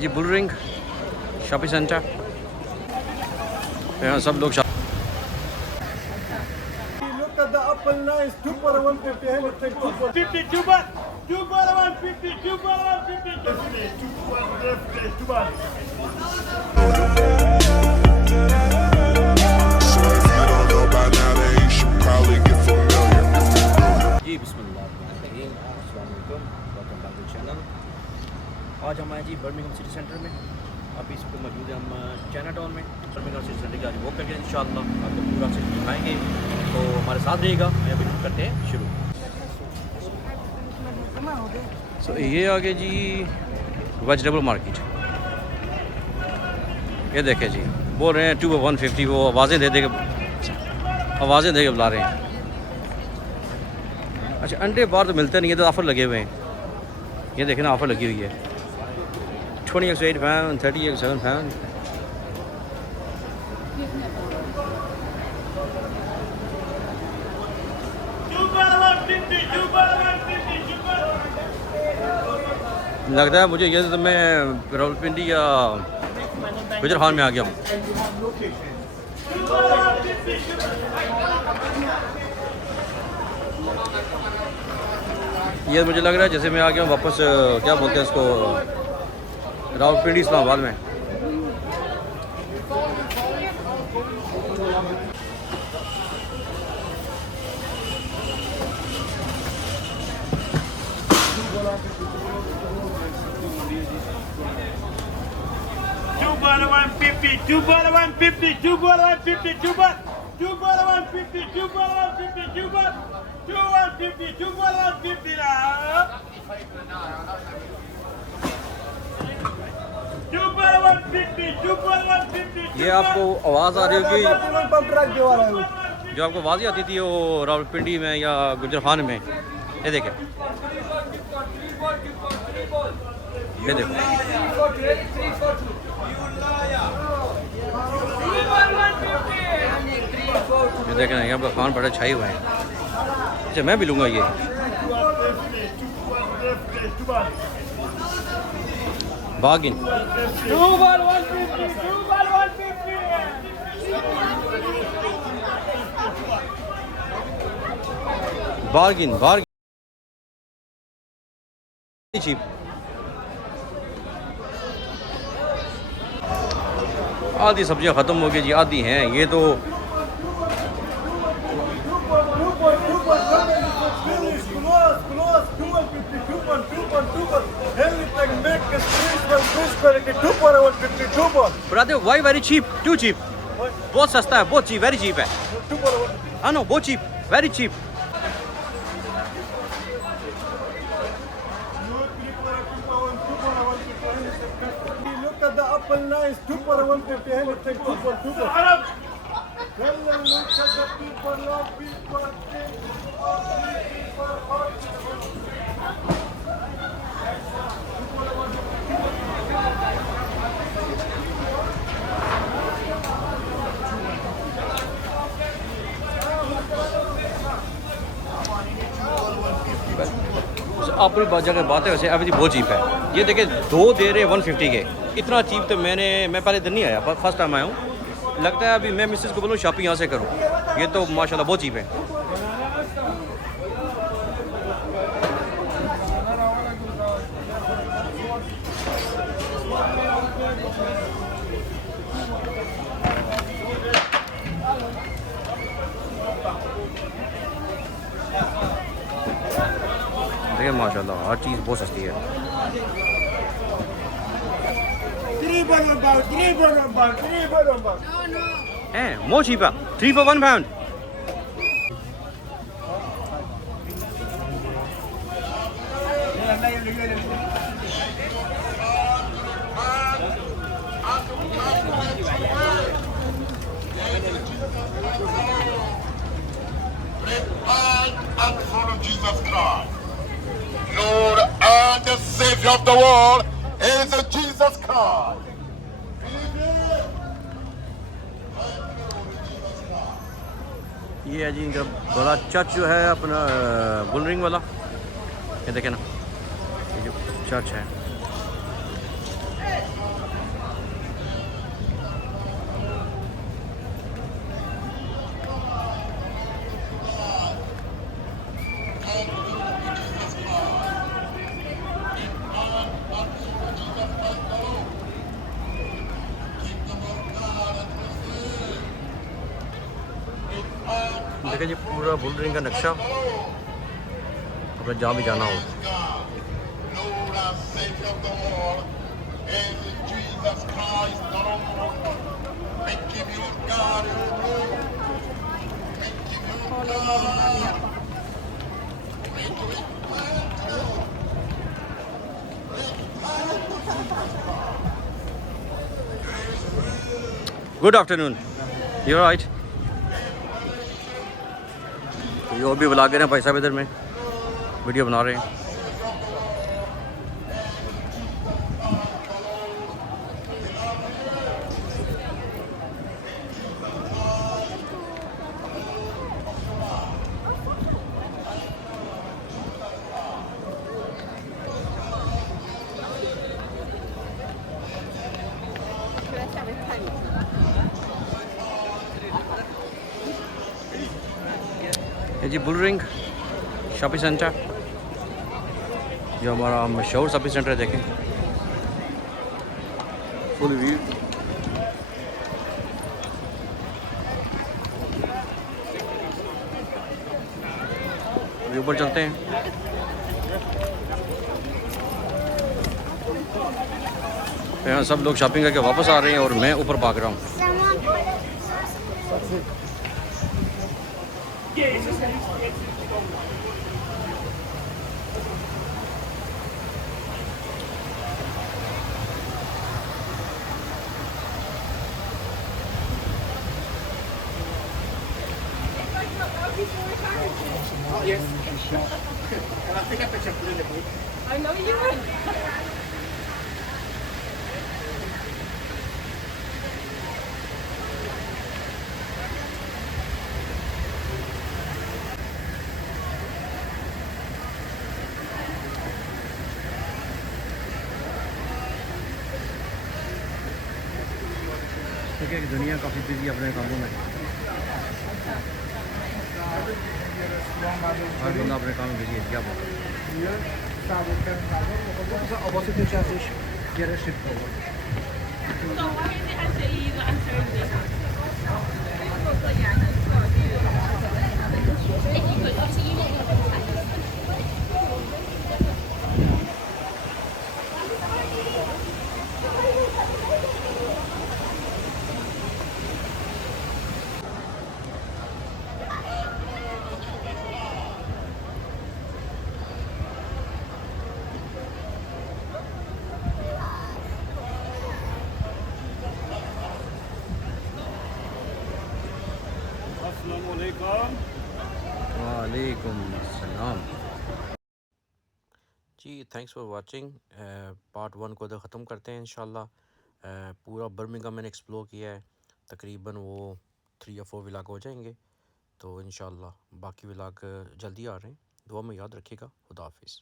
जी bullring shopping centre, यहाँ सब लोग Look at the apple nice, 2 for 150, and it's 2 for 50, 2 baht, 2 for 150, 2 for 150, 2 for 150, 2 baht. So if you don't know by now, then you should probably get familiar. जी बिस्मिल्लाहिर्रहमानिर्रहीम, अस्सलाम वालेकुम, welcome back to channel. आज हम आए जी Birmingham city centre में। अभी इस वक्त मौजूद है हम चाइना टाउन में। बर्मिंघम सिटी सेंटर की आज वॉक करके इंशाअल्लाह आपको पूरा से दिखाएंगे, तो हमारे साथ रहिएगा। अभी करते हैं शुरू। सो ये आ गए जी वेजिटेबल मार्केट। ये देखें जी, बोल रहे हैं 2 for 150, वो आवाज़ें दे के बुला रहे हैं। अच्छा, अंडे बाहर तो मिलते नहीं है, तो ऑफ़र लगे हुए हैं। ये देखें ना, ऑफ़र लगी हुई है, 20x 8 pound, 30x 7 pound। लगता है मुझे ये तो मैं रावलपिंडी या गुजरात में आ गया हूँ। ये मुझे लग रहा है जैसे मैं आ गया हूँ वापस, क्या बोलते हैं इसको, रावलपिंडी इस्लामाबाद में। Two for 150, 2 for 150, 2 baht, 2 for 150, 2 for 150, 2 baht, 2 150, 2 for 150 now. 2 for 150, 2 for 150. ये आपको आवाज़ आ रही होगी, जो आपको आवाज़ आती थी वो रावलपिंडी में या गुजरात में। ये देखें, ये देखो, ये देखें ना, यहाँ पर खान बड़े छाए हुए हैं। अच्छा, मैं भी लूँगा ये। Bargain, bargain, bargain cheap. आधी सब्जियां ख़त्म हो गई जी, आधी हैं। ये तो brother, why very cheap, too cheap. बहुत सस्ता है, बहुत चीप, वेरी चीप है। हाँ नो, बहुत cheap, very cheap. Look at the apple nice, 2 for 150, and it's 2 for 2 baht. Look at the people, love people, अपनी जगह बात है, वैसे अभी बहुत चीप है। ये देखिए, 2 दे रहे 150 के। इतना चीप तो मैं पहले दिन नहीं आया, फर्स्ट टाइम आया हूँ। लगता है अभी मैं मिसेस को बोलूँ शॉपिंग यहाँ से करूँ। ये तो माशाल्लाह बहुत चीप है। देखिए माशाल्लाह हर चीज़ बहुत सस्ती है। 3 for 1 pound, 3 for 1 pound, 3 for 1 pound. More cheaper, 3 for 1 pound. And follow Jesus Christ, Lord and the Savior of the world is Jesus Christ. ये है जी इनका बड़ा चर्च जो है अपना बुलरिंग वाला। ये देखें ना, ये जो चर्च है देखिए जी पूरा बुलरिंग का नक्शा, अपने जहाँ भी जाना हो। Lord and Savior of the world, is Jesus Christ, the Lord. Make him your God, your Lord. Make him your God. Make him good afternoon, you right. ये और भी व्लॉगर हैं भाई साहब, इधर में वीडियो बना रहे हैं। ये जी बुलरिंग शॉपिंग सेंटर, जो हमारा मशहूर शॉपिंग सेंटर है। देखें फुल व्यू। अभी ऊपर चलते हैं। यहाँ सब लोग शॉपिंग करके वापस आ रहे हैं और मैं ऊपर भाग रहा हूँ। Oh, yes. Well, I think I picked up really quick. I know you would. देखिए दुनिया काफ़ी बिजी अपने कामों में, हर बंदा अपने काम में बिजी है। क्या बात वालेकुम अस्सलाम जी। Thanks for watching. पार्ट 1 को इधर ख़त्म करते हैं इंशाल्लाह। पूरा बर्मिंघम मैंने एक्सप्लोर किया है, तकरीबन वो 3 या 4 व्लॉग हो जाएंगे। तो इंशाल्लाह बाकी व्लॉग जल्दी आ रहे हैं। दुआ में याद रखिएगा। खुदा हाफिज़।